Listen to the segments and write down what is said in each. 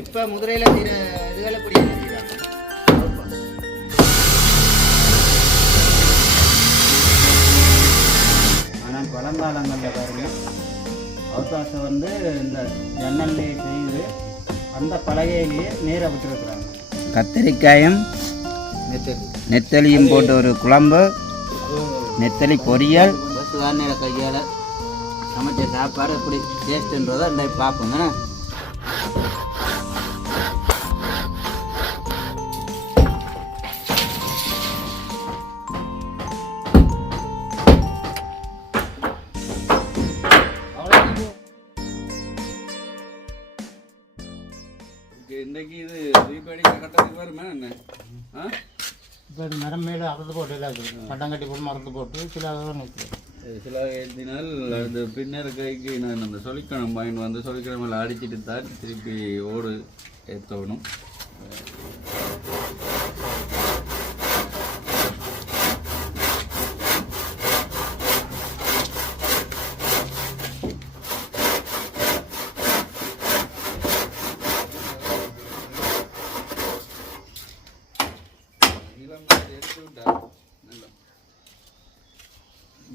இப்போ முதிரையில் இதுகளை பிடி ஆனால் பழங்காலங்களில் பாருங்க அவுட்பாஸை வந்து இந்த ஜன்னல்லையே செய்து அந்த பலகையிலேயே நேராக விட்டுருக்குறாங்க. கத்திரிக்காயும் நெத்தலியும் போட்டு ஒரு குழம்பு, நெத்தலி பொரியல், பசுதானியில் கையால் சமைச்ச சாப்பாடு எப்படி டேஸ்ட்டுன்றதை இந்த பார்ப்போங்க. இன்றைக்கு இது தீபாவளி கட்டத்துக்கு வருமா என்ன? இப்போ மரம் மேலே அறுத்து போட்டு எல்லாம் பட்டம் கட்டி போட்டு மறந்து போட்டு சில சில ஏற்றினால் அது பின்னர் கைக்கு நான் அந்த சொலிக்கணும் பாயிண்ட் வந்து சொலிக்கிழமையில் அடிச்சுட்டு தான் திருப்பி ஓடு ஏற்றணும்.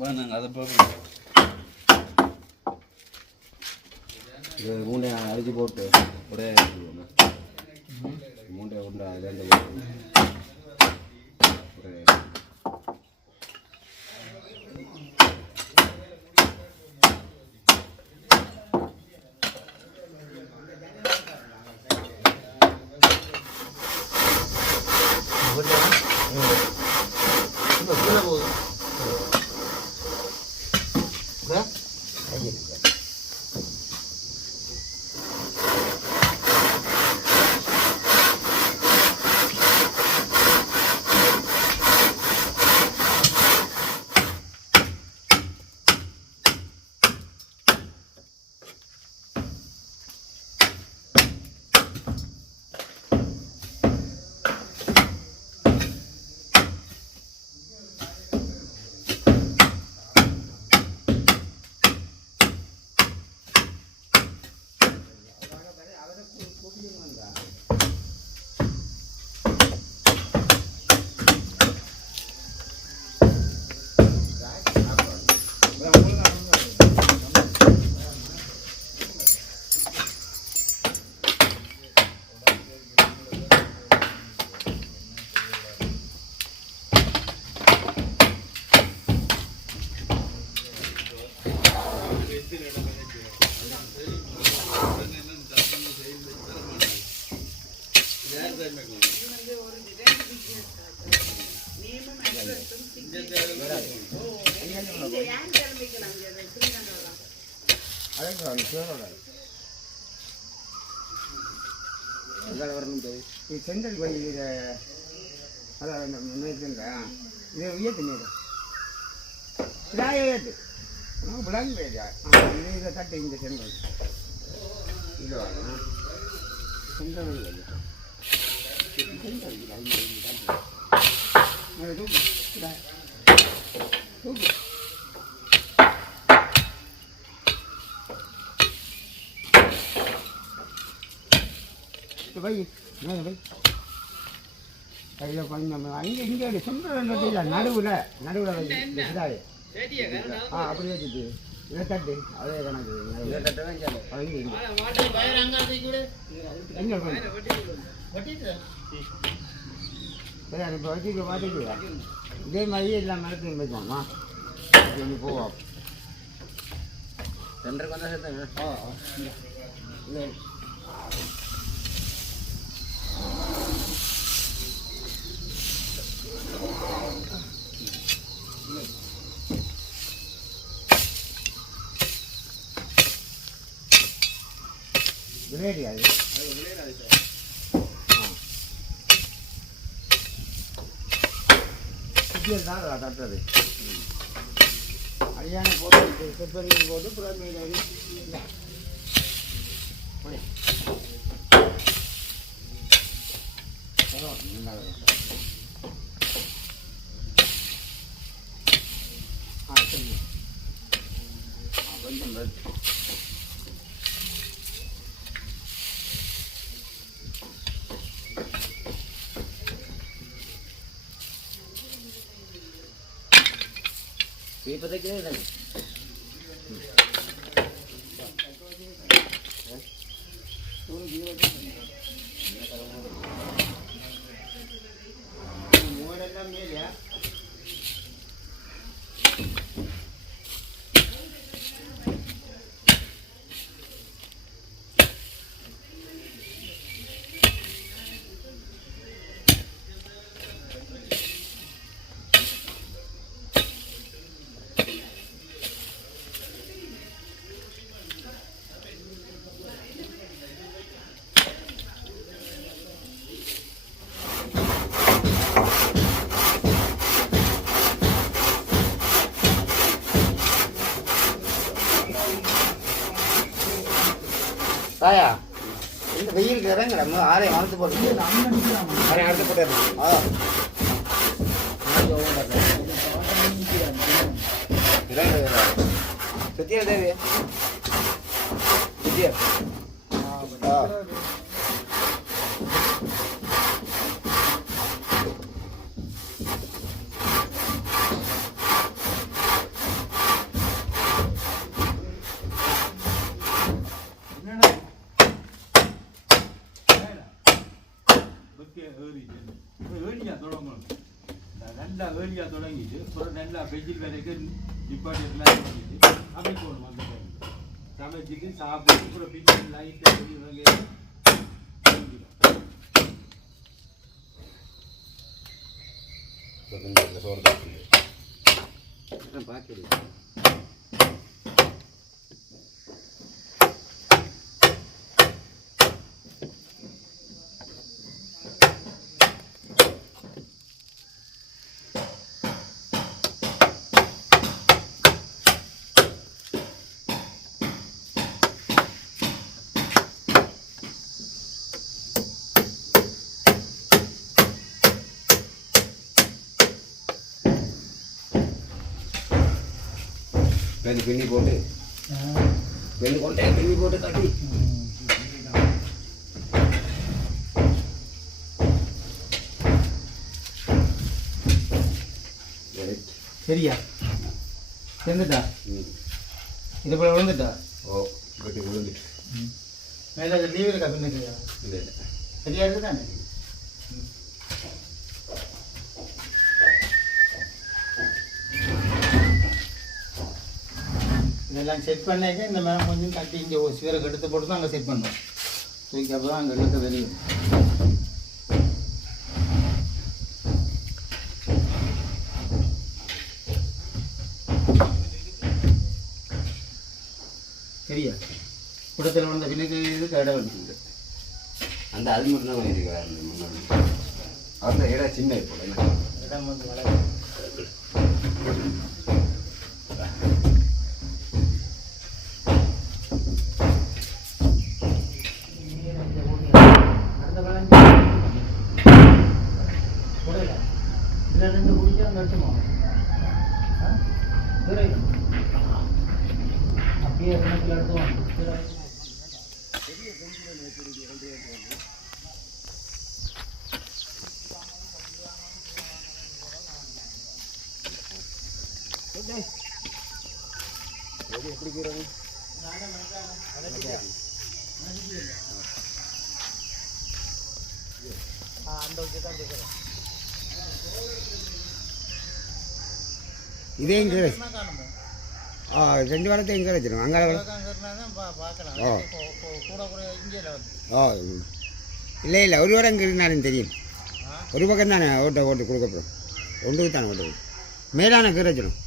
நாங்கள் அதை பார்ப்போம். இது மூண்டை அடிச்சு போட்டு ஒரே மூண்டை உண்டா ரெண்டு ஒரே செங்கல் கோயில் இதை அதான் முன்னேற்றுங்க இதை உயர்த்து நீர் ஏற்று விளங்கு பேஜா இதை தட்டு இந்த செங்கல் இது வாங்கணும் செங்கல் தூக்கு வை வை கையில் கொஞ்சம் அங்கே இங்கே சுந்தர நடுவில் நடுவில் வை அப்படி வச்சுட்டு இதை தட்டு அதே கணக்கு இப்போ வச்சுக்க பார்த்துக்குவா இதே மாதிரி எல்லாம் மரத்தையும் வைப்போம்மா போவோம் சென்டருக்கு வந்தால் சேர்த்தாங்க இல்லை விளையாடியாது சுத்தியல் தான் தட்டுறது அரியான போட்டு செப்பரியும் போட்டு புறமீன் இப்போதைக்கு தாயா இந்த வெயிலுக்கு இறங்குற ஆரையும் வளர்த்து போட்டு ஆரையும் அடுத்து போட்டு சத்தியா தேவி சத்தியா நல்லா ஏழியா தொடங்கிட்டு அப்புறம் நல்லா வெயில் வரைக்கும் நிப்பாட்டி எல்லாம் பண்ணிட்டு அப்படி போகணும் அந்த டைம் சமைச்சிட்டு சாப்பிட்டு அப்புறம் பிச்சு லைட்டாக பார்க்க பின்னி போட்டு பின்னி போட்டு தட்டி சரியா சேர்ந்துட்டா இது போல விழுந்துட்டா ஓ கட்டி விழுந்துட்டு மேலே லீவ் இருக்கா பின்னுக்கு இல்லை சரியா இருக்கு தானே இதெல்லாம் செட் பண்ணிக்க இந்த மேலே கொஞ்சம் கட்டி இங்கே சிவரை எடுத்து போட்டு தான் அங்கே செட் பண்ணுறோம் தூக்கி அப்போ தான் அங்கே எடுக்க வெளியும் சரியா குடத்தில் வந்த பின்னுக்கு இது கடை வந்துருக்கு அந்த அது மட்டும் தான் பண்ணியிருக்கிறார் முன்னாடி அந்த இடம் சின்ன இப்போ இடம் வந்து வளர்ந்து ரெண்டு குடிச்சா நட்டுமா அப்படியே எடுத்துவாங்க எப்படி போயிடுறாங்க அந்த தான் கேட்குறேன் இதே இங்கே ரெண்டு வாரத்தை எங்கே வச்சிடும் அங்கே ஓ ஓ இல்லை இல்லை ஒரு வாரம் இங்கே இருந்தாலும் தெரியும் ஒரு பக்கம் தானே ஓட்டை கொடுக்கப்படும் ஒன்றுக்கு தானே ஓட்டு மேலான கீரை வச்சிடும்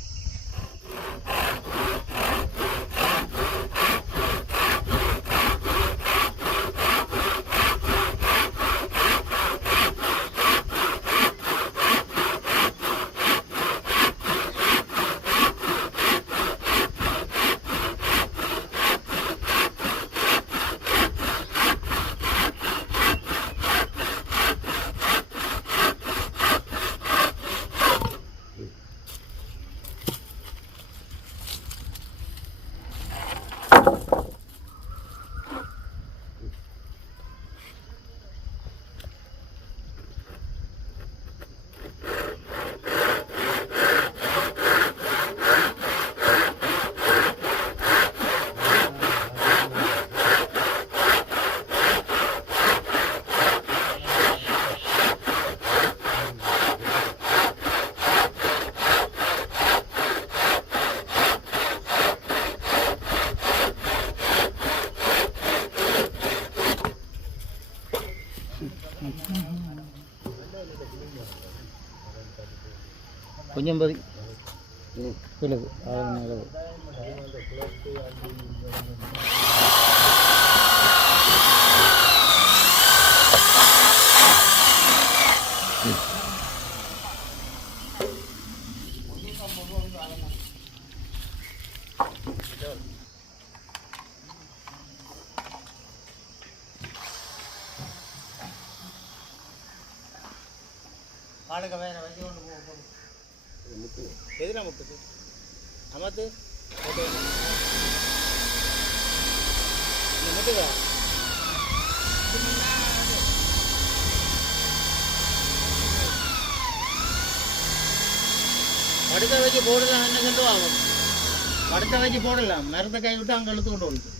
கொஞ்சம் பதி கிழக்கு ஆளுக்கு வேற வச்சு கொண்டு போகும் எதிராக முட்டுது அமத்து முட்டுதா படுக்க வச்சு போடலாம் என்ன கொண்டு ஆகும் படுக்க வச்சு போடலாம் மரத்தை கை விட்டு அங்கே இழுத்து கொண்டு வந்து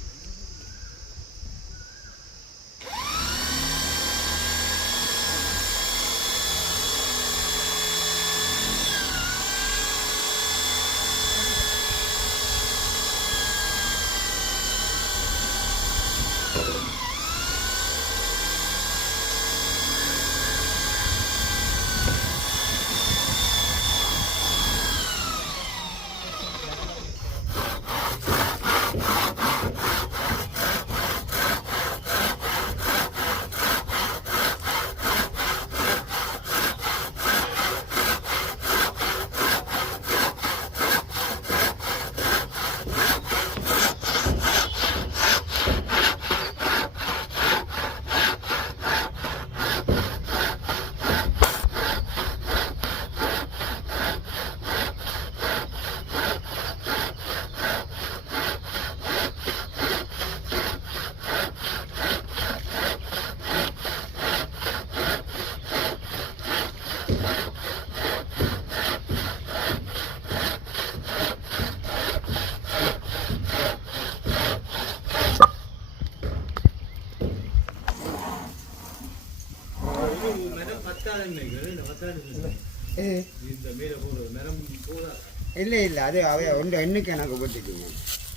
இல்லை இல்லை அது ஒன்று எண்ணுக்கு எனக்கு போட்டுட்டீங்க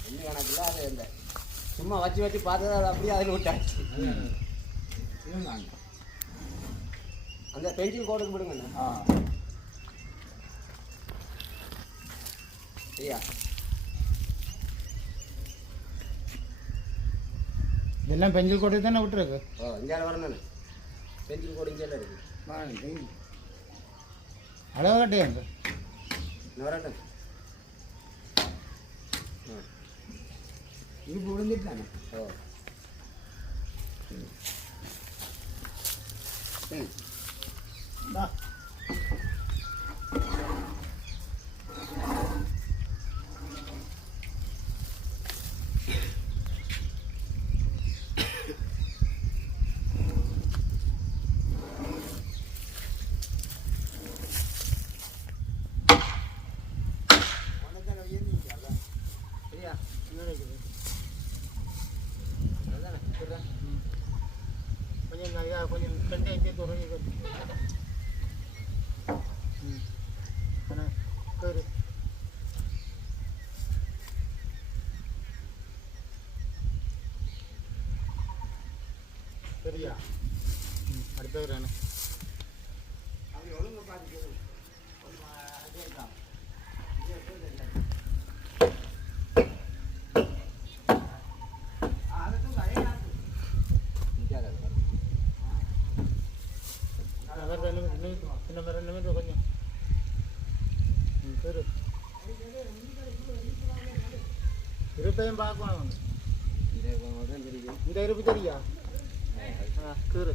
எண்ணு கணக்கில் அது இல்லை சும்மா வச்சு வச்சு பார்த்தது அது அப்படியே அதில் விட்டாச்சு அந்த பென்சில் கோடுக்கு விடுங்கண்ணா சரியா இதெல்லாம் பென்சில் கோடு தானே விட்டுருக்கு ஓ இங்கே வரணும் பென்சில் கோடு இங்கே இருக்கு அளவு கட்டியா வரட்டும் இது புரிஞ்சிட்டானே ஓ கொஞ்சம் கண்டே சரியா அடுத்த வரேன் ஒழுங்கு பார்த்து கொஞ்சம் இருப்பையும் பார்க்கணும் இந்த இருப்பு தெரியா கீறு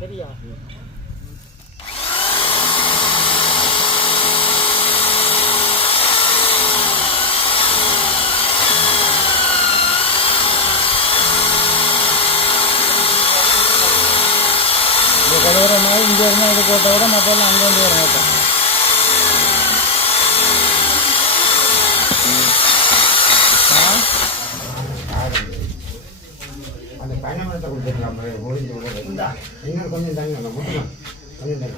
சரியா கலவரமாக இங்கே இருந்தால் இது போட்ட விட மற்றெல்லாம் அங்கே வந்து வர மாட்டேன் அந்த பயணத்தை கொடுத்துருக்கலாம் முடிஞ்சு விட இன்னும் கொஞ்சம் தாங்க முடியும் கொஞ்சம் தாங்க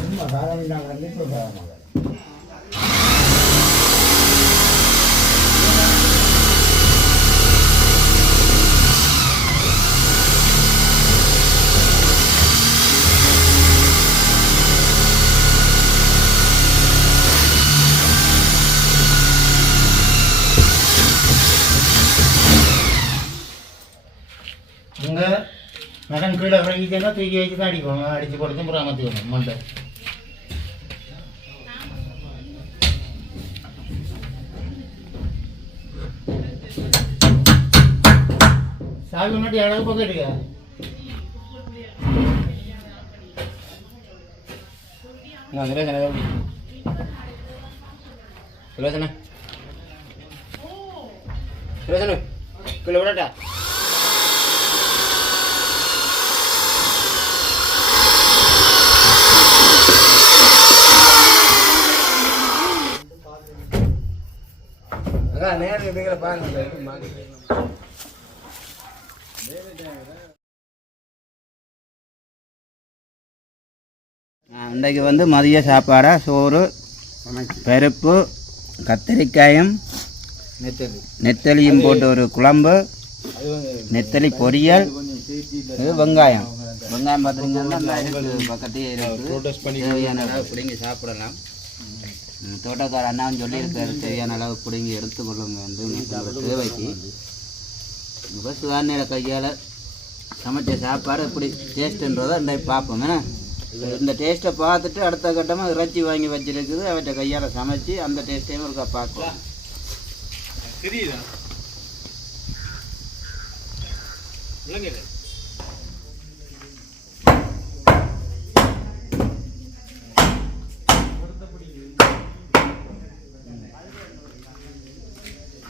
சும்மா சாதாரண இப்போ சாதாரண உங்கள் மகன் கீழே இறங்கிட்டேன்னா தூக்கி வச்சு தான் அடிப்பாங்க அடித்து கொடுத்து புறாமத்துக்கணும் மண்டை சாவி முன்னாடி அழகு பக்கம் எடுக்க கீழே விடட்டா நேரில் பாருங்க இன்றைக்கு வந்து மதிய சாப்பாடாக சோறு பருப்பு கத்திரிக்காயும் நெத்தலியும் போட்டு ஒரு குழம்பு நெத்தலி பொரியல் இது வெங்காயம் பார்த்தீங்கன்னா அந்த இதுக்கு பக்கத்தையே இருக்குது தேவையான அளவு பிடிங்கி சாப்பிடலாம் தோட்டக்கார அண்ணாவும் சொல்லியிருக்காரு தேவையான அளவு பிடிங்கி எடுத்துக்கொள்ளுங்க வந்து தேவைக்கு பஸ் வானிலை கையால் சமைச்ச சாப்பாடு எப்படி டேஸ்ட்டுன்றதை இன்றைக்கு பார்ப்போம் ஏன்னா இந்த டேஸ்ட்டை பார்த்துட்டு அடுத்த கட்டமாக இறைச்சி வாங்கி வச்சிருக்குது அவற்றை கையால் சமைச்சு அந்த டேஸ்ட்டையும் இருக்கா பார்க்கலாம் தெரியுதா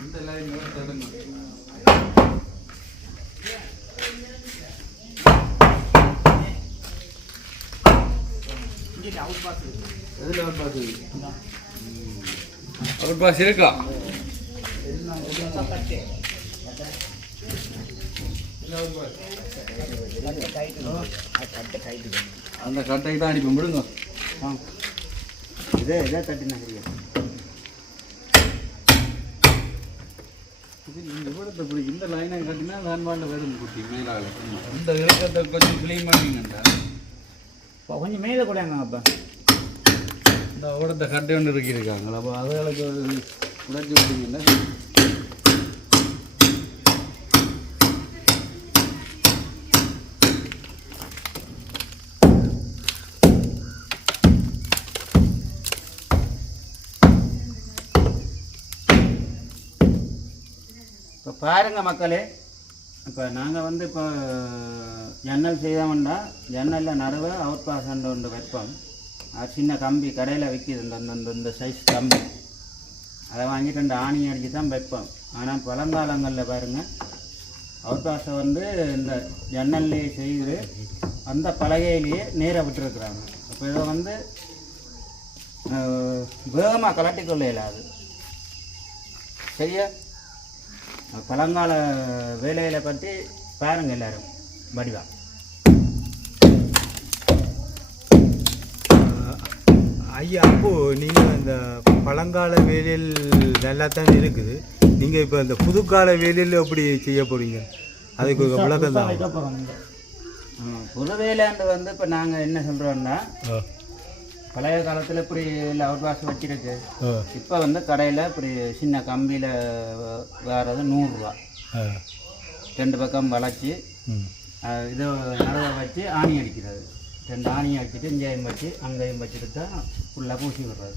இந்த லைன் தொடங்கும் அவுட் பாஸ் இருக்கா அந்த கட்டை தான் அனுப்பி விடுங்க இதே தட்டினா இந்த லைனை கட்டினா வேன்பாண்டு வரும் குட்டி மேலால் இந்த இறக்கத்தை கொஞ்சம் க்ளீன் பண்ணிங்கண்டா கொஞ்சம் மேலே கூடாங்க அப்போ இந்த ஓடத்தை கட்டை ஒன்று இருக்கிருக்காங்களா அப்போ அதுகளுக்கு உடைச்சி விட்டீங்கல்ல இப்போ பாருங்கள் மக்களே இப்போ நாங்கள் வந்து இப்போ ஜன்னல் செய்தோம்னா ஜன்னலில் நடுவே அவுட் பாஸ் ஒன்று வைப்போம் அது சின்ன கம்பி கடையில் விற்கிது இந்த சைஸ் கம்பி அதை வாங்கிட்டு 2 ஆணி அடித்து தான் வைப்போம் ஆனால் பழங்காலங்களில் பாருங்கள் அவுட் பாஸை வந்து இந்த ஜன்னல்லையே செய்து அந்த பலகையிலேயே நேராக விட்டுருக்குறாங்க இப்போ இதை வந்து வேகமாக கலட்டிக்கொள்ள இயலாது சரியா பழங்கால வேலைகளை பற்றி பாருங்கள் எல்லோரும் வடிவா ஐயா அப்போது நீங்கள் அந்த பழங்கால வேலையில் நல்லா தான் இருக்குது நீங்கள் இப்போ இந்த புதுக்கால வேலையில் எப்படி செய்ய போகிறீங்க அதுக்கு விளக்கம் தான் புது வேலைன்றது வந்து இப்போ நாங்கள் என்ன சொல்கிறோன்னா பழைய காலத்தில் இப்படி இல்லை அவுட் பாஸ் வச்சிருக்கு இப்போ வந்து கடையில் இப்படி சின்ன கம்பியில் வர்றது 100 ரூபா 2 பக்கம் வளைச்சி இது நடுவை வச்சு ஆணி அடிக்கிறது 2 ஆணி அடிச்சுட்டு இங்கேயும் வச்சு அங்கேயும் வச்சுட்டு தான் ஃபுல்லாக பூசி விடுறது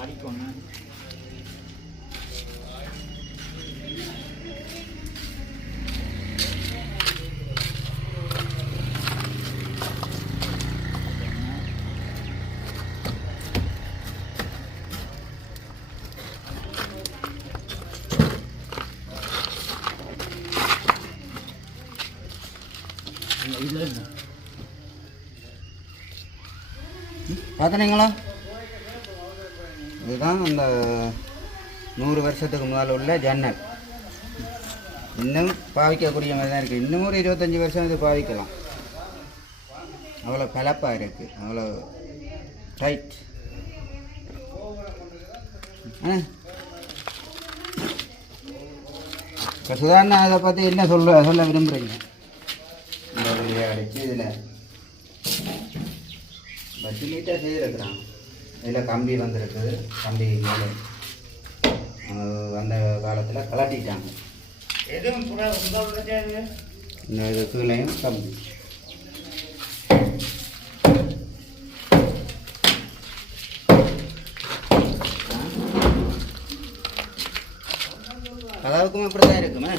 அடிக்கணும் இதில் என்ன பார்த்தீங்களா? இதுதான் அந்த 100 வருஷத்துக்கு முதல்ல உள்ள ஜன்னல். இன்னும் பாவிக்கக்கூடிய மாதிரி தான் இருக்குது. இன்னும் ஒரு 25 வருஷம் இது பாவிக்கலாம். அவ்வளோ பலப்பாக இருக்குது, அவ்வளோ டைட். இப்போ சுதாரணா அதை பற்றி என்ன சொல்ல விரும்புகிறீங்க? இந்த வழியாக அடிச்சு இதில் வச்சு நீட்டாக செய்திருக்கிறாங்க. இதில் கம்பி வந்திருக்குது. கம்பி மேலே அந்த காலத்தில் கலட்டிட்டாங்க. எதுவும் இந்த இது கீழையும் கம்பி. கதவுக்கும் அப்படி தான் இருக்குமே.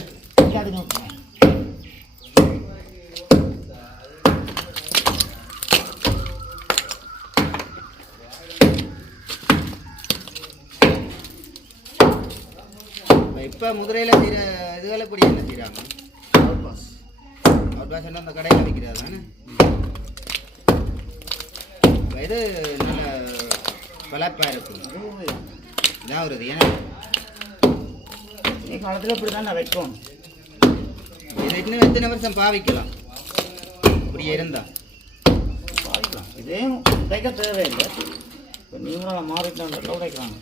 இப்போ முதிரையில் செய்கிற இதுகளை இப்படி என்ன செய்கிறாங்க? அவுட் பாஸ் அந்த கடையில் விற்கிறது தானே. இது நல்ல பலப்பாக இருக்கும். இதான் வருது. ஏன்னா இந்த காலத்தில் இப்படி தான் நான் வைக்கும். இது இன்னும் எத்தனை வருஷம் பாவிக்கலாம்? இப்படி இருந்தால் பாவிக்கலாம். இதையும் உடைக்க தேவையில்லை. இப்போ நீங்களும் மாறிட்டு உடைக்கிறாங்க.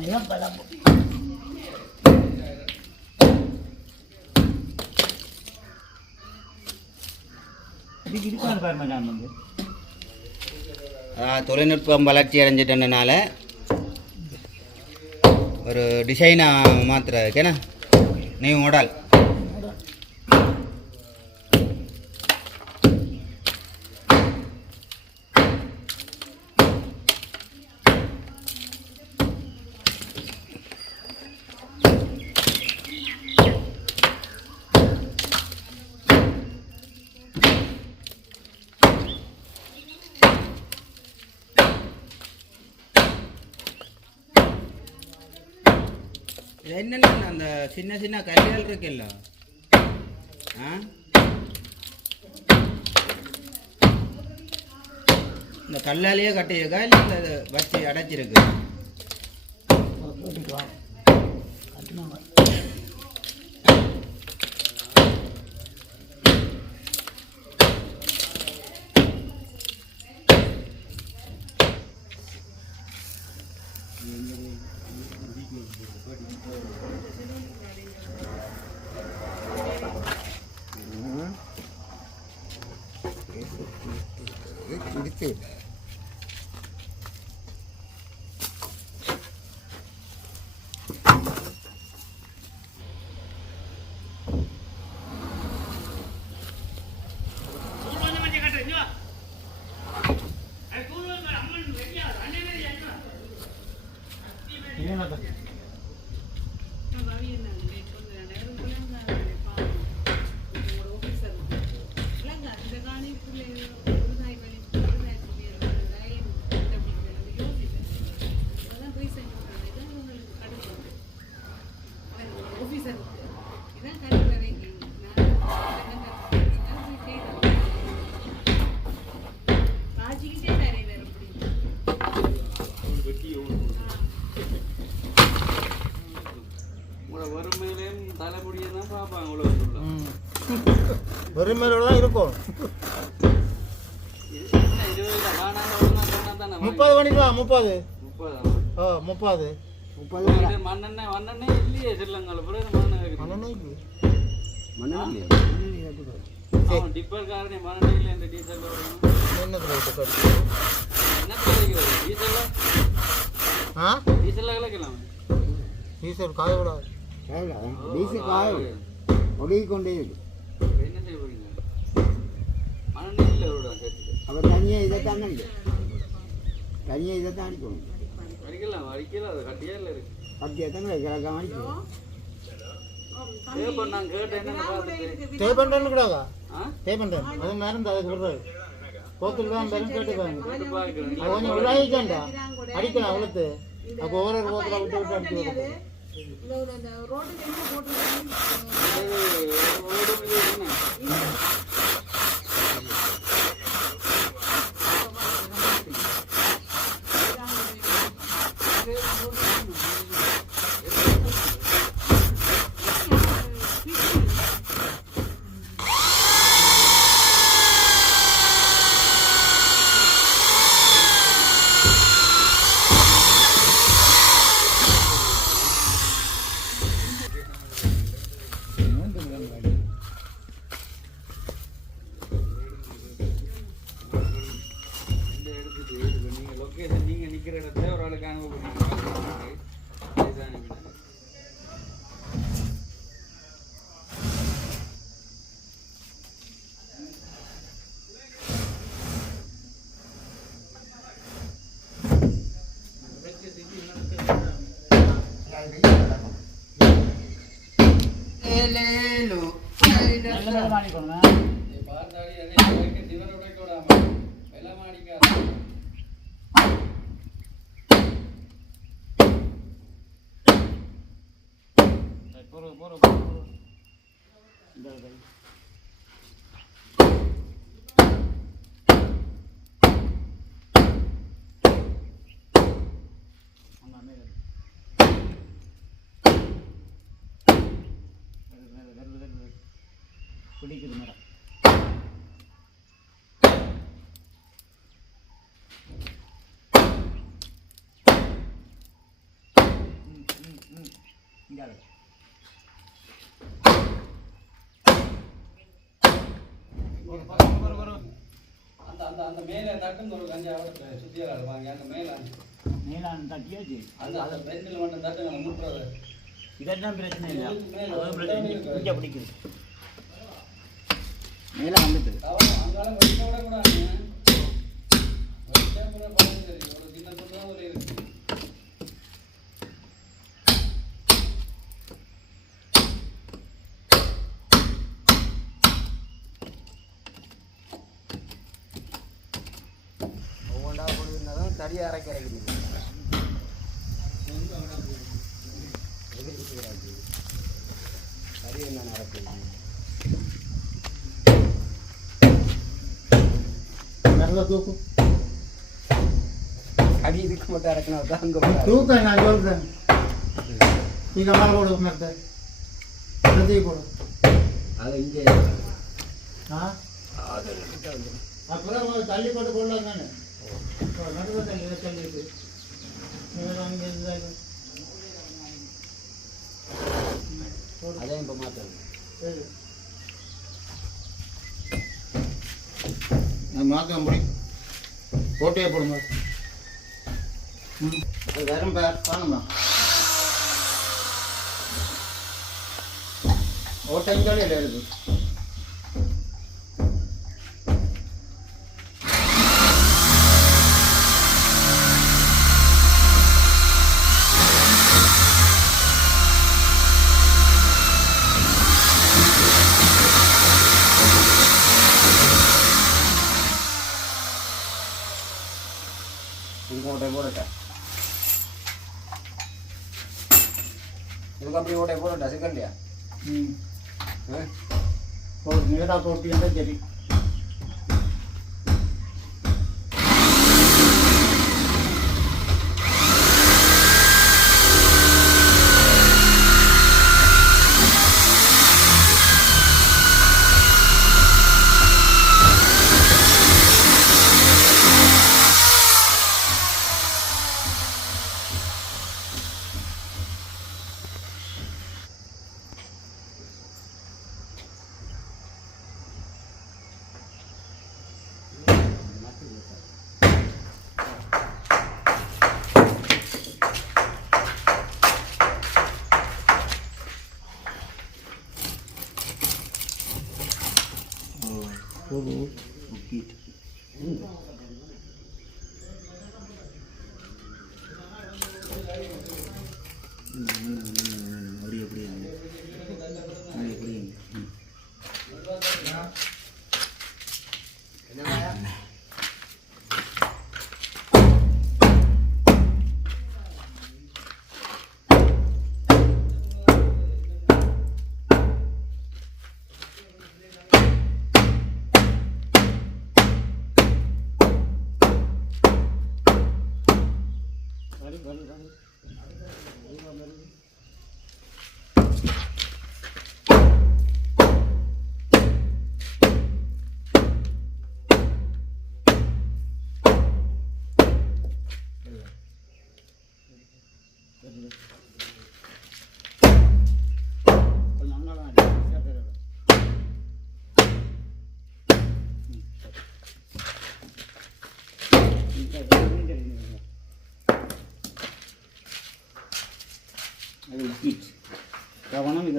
இதுதான் பலம். இதுக்கு இருக்கான்னு பாருமா நான் வந்து தொழில்நுட்பம் வளர்ச்சி அடைஞ்சிட்டனால ஒரு டிசைனாக மாற்றுறதுக்கு என்ன நியூ மாடல். என்னென்ன அந்த சின்ன சின்ன கல்லுகள் இருக்குல்ல, இந்த கல்லாலேயே கட்டியிருக்கா இல்லை இந்த வச்சு அடைச்சிருக்கு? இருக்கு. வெறுமையோட தான் இருக்கும். 30 பண்ணிக்கலாம். 30 மண்ணெண்ணெய் இல்லையே சில்லங்கள் டிப்பர் காரணம் மண்ணெண்ணெய் இல்லை. Diesel diesel கலக்கலாம். டீசல் காய விடாது. டீசல் காய ஒடுங்கி கொண்டே இருக்கு. என்ன செய்ய போறீங்க? மண்ணெண்ணெய் இல்லை அப்போ தனியாக இதைத்தான் அடிக்கணும். அடிக்கலாம் அது கட்டியா இல்லை இருக்கு. கட்டியாக தானே கிழக்காம அடிக்கணும். நான் கேட்டேன் என்ன டே பண்ணுறேன்னு கூடாதா? டே பண்ணுறேன் அது மருந்து அதுக்கு விடுறது போக்கில் தான் பெரும் கேட்டுக்காங்க. அது கொஞ்சம் விழாயிக்காண்டா அடிக்கலாம் அவ்வளோத்து. அப்போ ஒவ்வொரு போக்கில் விட்டு அடிச்சு விடுறது. நிற்கிற இடத்துல ஒரு ஆளுக்கு அனுபவம் பிடிக்குது மேடம். அந்த மேலே தட்டுன்னு ஒரு கஞ்சி சுத்தியால் வாங்க அந்த மேலான தட்டியாச்சு. அந்த பெண்ணில் மட்டும் தட்டுங்க முட்டுறது இதெல்லாம் பிரச்சனை இல்லை. இங்கே பிடிக்குது மேலே வந்துட்டு அங்கால வச்சு விட கூடாது. ஒரு சின்ன துண்டு ஒரு இருக்கு. ஒவ்வொன்றா போயிருந்தாலும் தடியாக அரைக்க அரைக்குது. தடி என்ன அரைக்குது நல்லா தூக்கும். அடி இதுக்கு மட்டும் இறக்கணும் தான் அங்கே தூக்க நான் சொல்கிறேன். நீங்கள் மேலே போடு மெத்த தூக்கி போடு. அது இங்கே அப்புறம் தள்ளி போட்டு போடலாம் தானே. நடுவில் தள்ளி தள்ளிட்டு அதையும் இப்போ மாற்றணும். சரி நான் மாற்ற முடியும். போட்டியே போடுங்க. அது வெறும் பேர் காணுமா ஓட்டஞ்சாலே எழுது. இதுக்கு ஓட்டை போடட்டேன். இதுக்கு அப்படி ஓட்டை போடட்டா சிக்கன்லையா? நேராக போட்டிருந்தா சரி.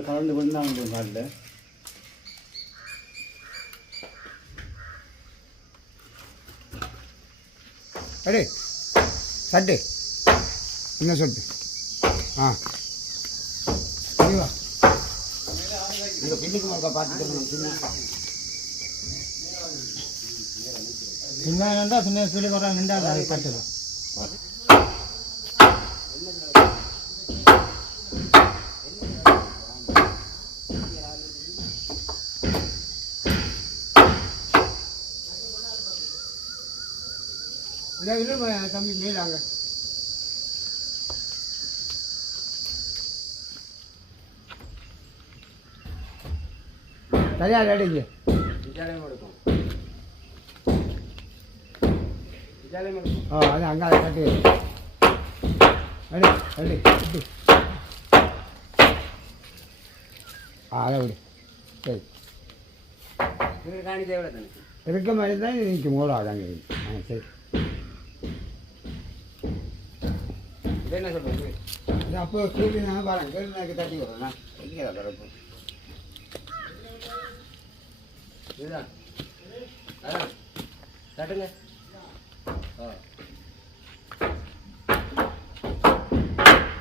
கலந்து பண்ணாங்க காலில். அடே சட்டு என்ன சொட்டு ஆ வா இந்த பின்னுக்கு மக்கா பார்த்துட்டு சின்ன இருந்தால் சின்ன சொல்லி வர நின்றா அதை கட்டுது. தம்பி மேலாங்க சரியா ரெடிங்க அது அங்கே கட்டி ரெடி ரெடி அதை விடு சரி இருக்க மாதிரி தான் நிற்கும் ஓடாதாங்க சரி என்ன சொல்றது அப்போ கேள்வி நான் பாருங்க கேள்வி எனக்கு தட்டி விடுறேன் எங்கே பிறப்பு இதுதான் தட்டுங்க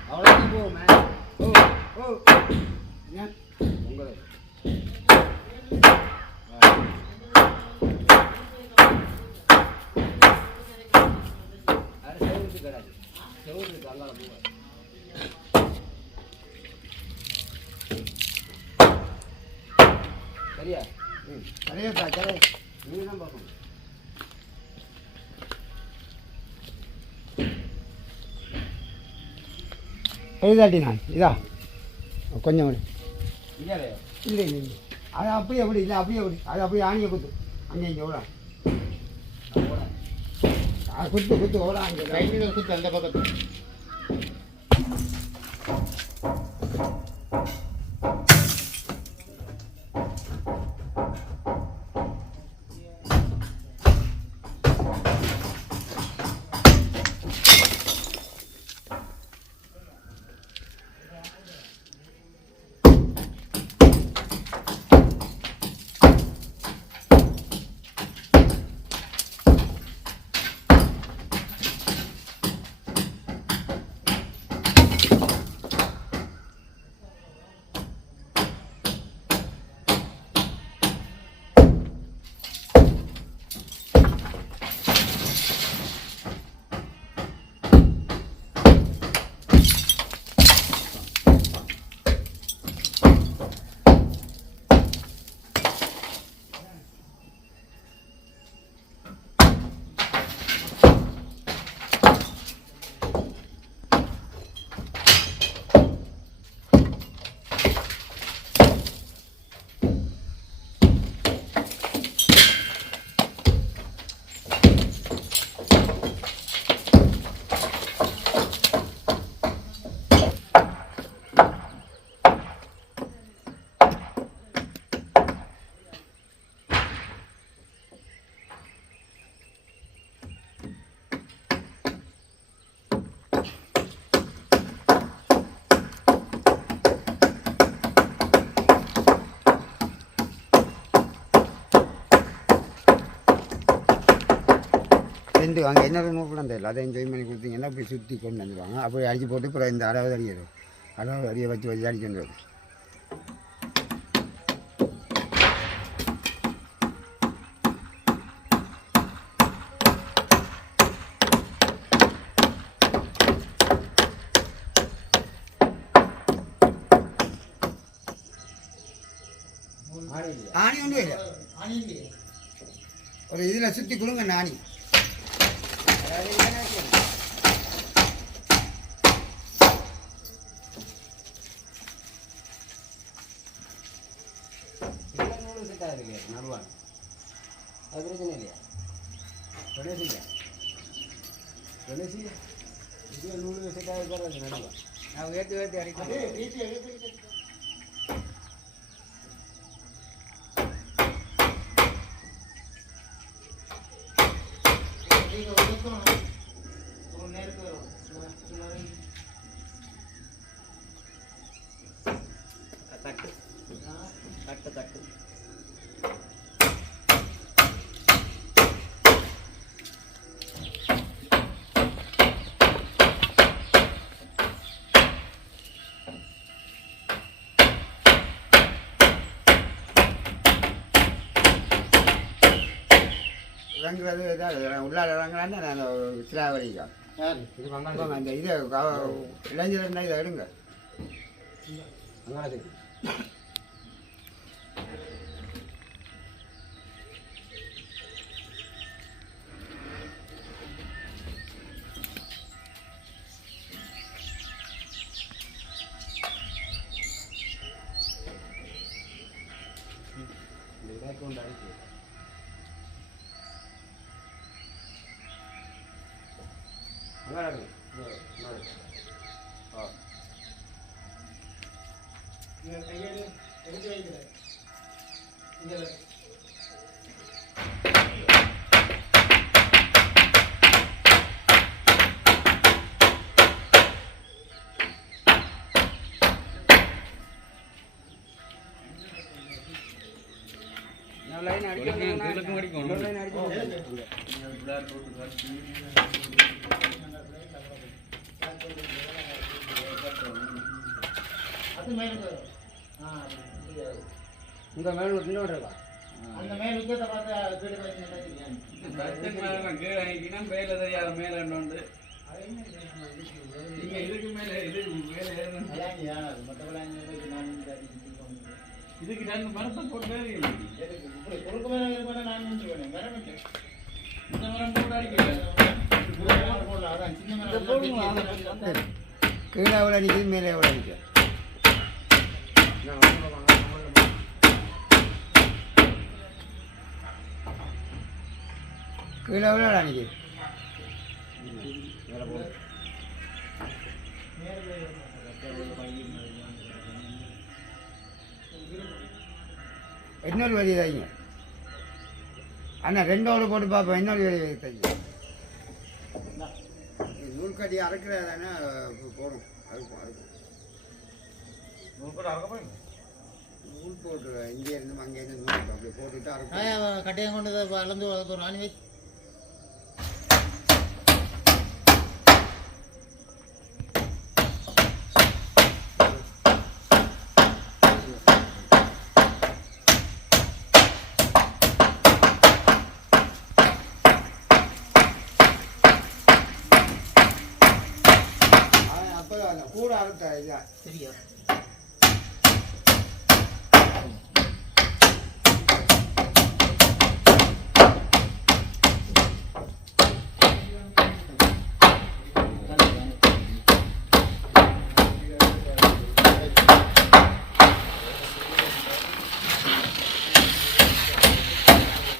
அவ்வளோதான் போகுமே ஓ ஓ ஏன் உங்களுக்கு அது செவருக்கு கிடையாது செவருக்கு அங்கால போவார் சரியா சரியா சரி நீங்கள் தான் பார்க்கணும் எழுதாட்டி நான் இதா கொஞ்சம் இல்லை இல்லை இல்லை அது அப்படியே அப்படி இல்லை அப்படியே அப்படி அது அப்படியே ஆணியை குத்து அங்கே இங்கே ஓடா குத்து குத்து ஓடா அங்கே ரைட்டில் குத்து அந்த பக்கத்து ரெண்டு அங்கே என்ன ரிமூவ் பண்ண தெரியல அதை என்ஜாய் பண்ணி கொடுத்தீங்கன்னா போய் சுற்றி கொண்டு வந்துடுவாங்க அப்படி அடித்து போட்டு அப்புறம் இந்த 60 அடிக்கிறது 60 அடியை வச்சு வச்சு அடிச்சுட்டு வரும். ஆணி ஒன்றும் இல்லை ஒரு இதில் சுற்றி கொடுங்க நாணி நடுவான் அது பிரச்சனை இல்லையா கணேசியா கணேசி இது 100 செட் ஆகிருக்காரு நடுவான் நான் ஏற்றி ஏற்றி அடிக்கிறேன். தட்டு இறங்குறது இதான் உள்ளார இறங்குறான்னு நான் சிலாவரிக்கா யாரு இது வங்காளம் அந்த இது இளைஞர் இருந்தால் இதை எடுங்க வங்காளத்துக்கு கிழக்கு வரைக்கும் அது மேலுக்கு உங்கள் மேலே இன்னொரு இருக்கா அந்த மேல் விக்கத்தை பார்த்து கீழே வச்சு நினைச்சிருக்கேன் கீழே ஆகிக்கினா மேலே தெரியாத மேலே உண்டு நீங்க இதுக்கு மேலே இது மேலே ஏறணும் இதுக்கு நான் மரத்தை போட்டு இப்படி குறுக்கு மேலே இருப்பேன் நான் நினைச்சுவேன் வேற இந்த மரம் போட்டு அடிக்கல போடல அதான் சின்ன மேலே கீழே எவ்வளோ நிற்கிது மேலே எவ்வளோ நிற்கும் கீழே எவ்வளோ நிற்கிது இன்னொரு வழி தைங்க அண்ணா ரெண்டோடு போட்டு பார்ப்போம் இன்னொரு வழி தைங்க நூல்கட்டி அறுக்கிறதானே போடும் அதுக்கும் நூல் போட்டு இங்கேருந்து அங்கேருந்து நூல் அப்படி போட்டுட்டு அறுக்கும் கட்டையை கொண்டு அளந்து ஒரு ராணி வச்சு அப்போ கூட அறுத்தா இல்லையா சரியா